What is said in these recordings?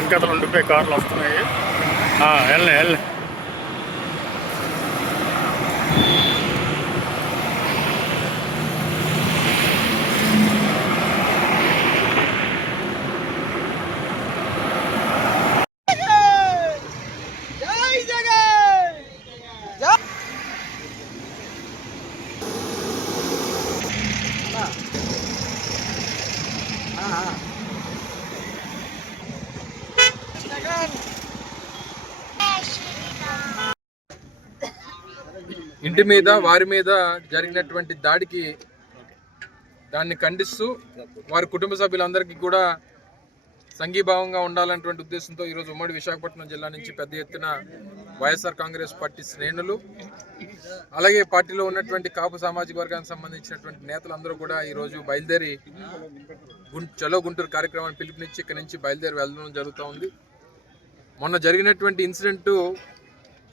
వెనకతలు ఉండిపోయి కార్లు వస్తున్నాయి. వెళ్ళి వెళ్ళి ఇంటి మీద వారి మీద జరిగినటువంటి దాడికి దాన్ని ఖండిస్తూ వారి కుటుంబ సభ్యులందరికీ కూడా సంఘీభావంగా ఉండాలన్నటువంటి ఉద్దేశంతో ఈరోజు ఉమ్మడి విశాఖపట్నం జిల్లా నుంచి పెద్ద ఎత్తున వైఎస్ఆర్ కాంగ్రెస్ పార్టీ శ్రేణులు అలాగే పార్టీలో ఉన్నటువంటి కాపు సామాజిక వర్గానికి సంబంధించినటువంటి నేతలందరూ కూడా ఈరోజు బయలుదేరి చలో గుంటూరు కార్యక్రమాన్ని పిలుపునిచ్చి ఇక్కడి నుంచి బయలుదేరి వెళ్ళడం జరుగుతూ ఉంది. మొన్న జరిగినటువంటి ఇన్సిడెంటు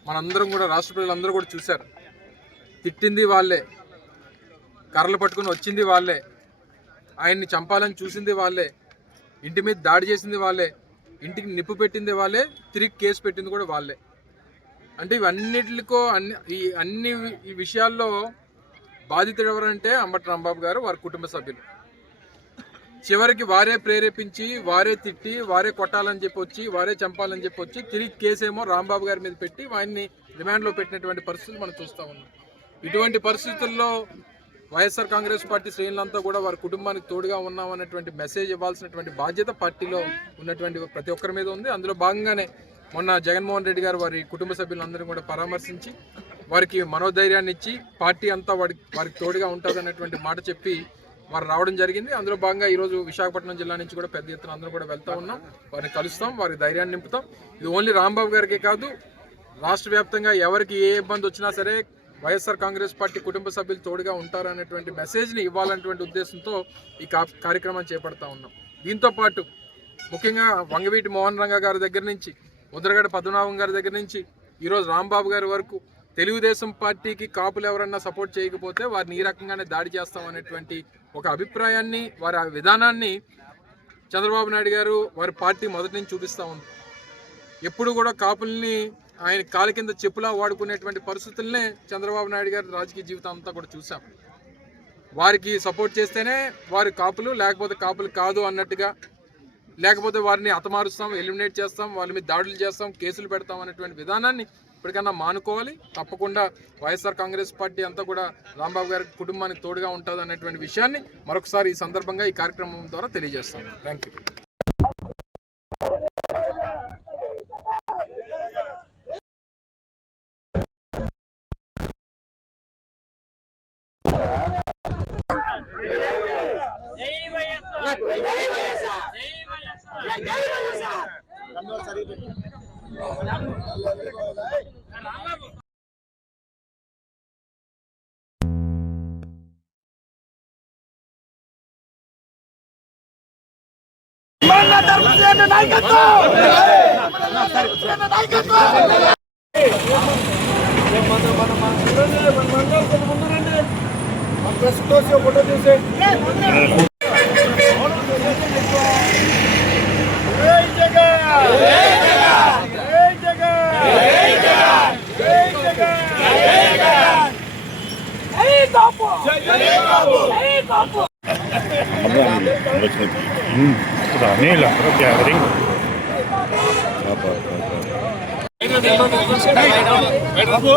మనందరం కూడా రాష్ట్ర ప్రజలందరూ కూడా చూశారు. తిట్టింది వాళ్ళే, కర్రలు పట్టుకుని వచ్చింది వాళ్ళే, ఆయన్ని చంపాలని చూసింది వాళ్ళే, ఇంటి మీద దాడి చేసింది వాళ్ళే, ఇంటికి నిప్పు పెట్టింది వాళ్ళే, తిరిగి కేసు పెట్టింది కూడా వాళ్ళే. అంటే ఇవన్నిటికో అన్ని విషయాల్లో బాధితుడు ఎవరంటే అంబటి రాంబాబు గారు, వారి కుటుంబ సభ్యులు. చివరికి వారే ప్రేరేపించి, వారే తిట్టి, వారే కొట్టాలని చెప్పి వచ్చి, వారే చంపాలని చెప్పి వచ్చి తిరిగి కేసేమో రాంబాబు గారి మీద పెట్టి ఆయన్ని రిమాండ్లో పెట్టినటువంటి పరిస్థితులు మనం చూస్తూ ఉన్నాం. ఇటువంటి పరిస్థితుల్లో వైఎస్ఆర్ కాంగ్రెస్ పార్టీ శ్రేణులంతా కూడా వారి కుటుంబానికి తోడుగా ఉన్నామన్నటువంటి మెసేజ్ ఇవ్వాల్సినటువంటి బాధ్యత పార్టీలో ఉన్నటువంటి ప్రతి ఒక్కరి మీద ఉంది. అందులో భాగంగానే మొన్న జగన్మోహన్ రెడ్డి గారు వారి కుటుంబ సభ్యులందరూ కూడా పరామర్శించి వారికి మనోధైర్యాన్ని ఇచ్చి పార్టీ అంతా వారికి తోడుగా ఉంటుందన్నటువంటి మాట చెప్పి వారు రావడం జరిగింది. అందులో భాగంగా ఈరోజు విశాఖపట్నం జిల్లా నుంచి కూడా పెద్ద ఎత్తున అందరూ కూడా వెళ్తూ ఉన్నాం, వారిని కలుస్తాం, వారికి ధైర్యాన్ని నింపుతాం. ఇది ఓన్లీ రాంబాబు గారికే కాదు, రాష్ట్ర వ్యాప్తంగా ఎవరికి ఏ ఇబ్బంది వచ్చినా సరే వైఎస్ఆర్ కాంగ్రెస్ పార్టీ కుటుంబ సభ్యులు తోడుగా ఉంటారనేటువంటి మెసేజ్ని ఇవ్వాలనేటువంటి ఉద్దేశంతో ఈ కార్యక్రమాన్ని చేపడతా ఉన్నాం. దీంతో పాటు ముఖ్యంగా వంగవీటి మోహన్ రంగ గారి దగ్గర నుంచి, ముద్రగడ పద్మనాభం గారి దగ్గర నుంచి ఈరోజు రాంబాబు గారి వరకు తెలుగుదేశం పార్టీకి కాపులు ఎవరన్నా సపోర్ట్ చేయకపోతే వారిని ఈ రకంగానే దాడి చేస్తామనేటువంటి ఒక అభిప్రాయాన్ని, వారి విధానాన్ని చంద్రబాబు నాయుడు గారు వారి పార్టీ మొదటి నుంచి చూపిస్తూ ఉంది. ఎప్పుడు కూడా కాపుల్ని ఆయన కాలి కింద చెప్పులా వాడుకునేటువంటి పరిస్థితులనే చంద్రబాబు నాయుడు గారి రాజకీయ జీవితం అంతా కూడా చూసాం. వారికి సపోర్ట్ చేస్తేనే వారి కాపులు, లేకపోతే కాపులు కాదు అన్నట్టుగా, లేకపోతే వారిని హతమారుస్తాం, ఎలిమినేట్ చేస్తాం, వాళ్ళ మీద దాడులు చేస్తాం, కేసులు పెడతాం అనేటువంటి విధానాన్ని ఇప్పటికన్నా మానుకోవాలి. తప్పకుండా వైఎస్ఆర్ కాంగ్రెస్ పార్టీ అంతా కూడా రాంబాబు గారి కుటుంబానికి తోడుగా ఉంటుంది అనేటువంటి విషయాన్ని మరొకసారి ఈ సందర్భంగా ఈ కార్యక్రమం ద్వారా తెలియజేస్తాం. Thank you. Nila, gathering. Apa?